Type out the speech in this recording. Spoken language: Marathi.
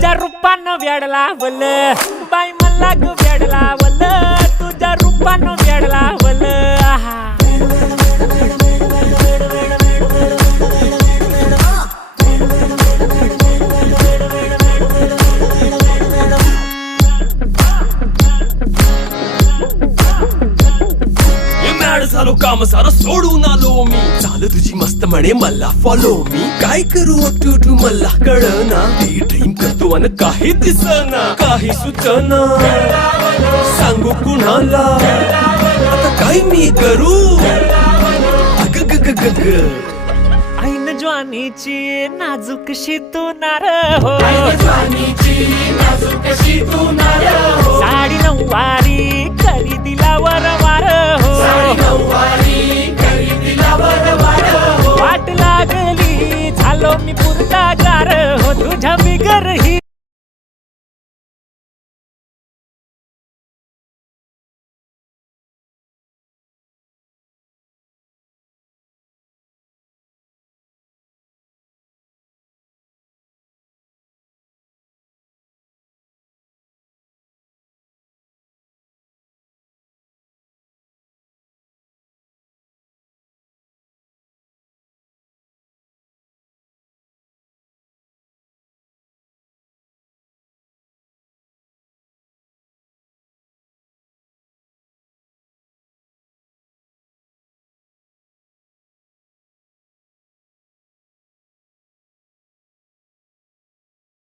तुझ्या रूपानं वेड लावल बाई मला ग वेड लावल तुझ्या रूपानं वेड लावल आहा झालो काम सारं सोडून आलो मी चाल तुझी मस्त म्हणे मला फॉलो मी काय करू टू मला कळना ती ड्रीम करतो अन काही दिसना काही सुचना सांगू कुणाला आता काय मी करू अग ग ग ग ग ऐन ज्वानीची नाजूकशी तू नार हो साडी नऊवारी करी दिला वरवार हो वाट लागली झालो मी पुरता गार हो तुझ्या बिगर ही